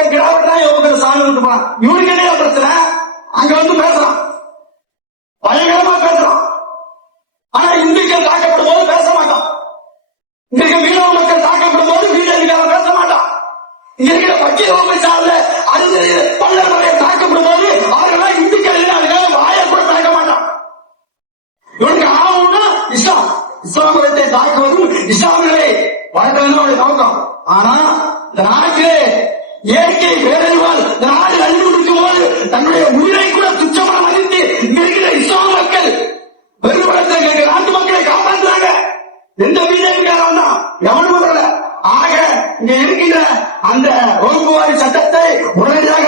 பக்கம் கிடா வெட்டுறான், இவன் பக்கம் சாமி விட்டு போறான். இவனுக்கு என்ன பிரச்சனை? அங்க வந்து பேசுறான், பயங்கரமா பேசுறான். ஆனா இந்துக்கள் தாக்கப்படும் போது பேச மாட்டான். இங்க மீனவ மக்கள் தாக்கப்படும் போது பிஜேபிக்கார பேச மாட்டான். இங்க இருக்கிற பச்சை வகுப்பை சார்ந்த அது பல்லர் முறையை தாக்கப்படும் போது அவர்களாம் இந்துக்கள் அதுக்காக வாயை கூட தாக்க மாட்டான். இவனுக்கு ஆகும்னா இஸ்லாமியத்தை தாக்குவதும் இஸ்லாமியர்களை வளர்த்ததும் அவருடைய நோக்கம். ஆனா இந்த நாட்டிலே இயற்கை பேரறிவால் இந்த நாடு அழிந்து கொடுக்கும் போது தன்னுடைய உயிரை கூட துச்சமாக மதித்து இங்க இருக்கிற இஸ்லாம் மக்கள் வெறுமனத்தை நாட்டு மக்களை காப்பாற்றுறாங்க. எந்த பிஜேபிக்காரன் தான் எவனும் வரல. ஆக இங்க இருக்கின்ற அந்த வகுப்புவாரி சட்டத்தை உடனடியாக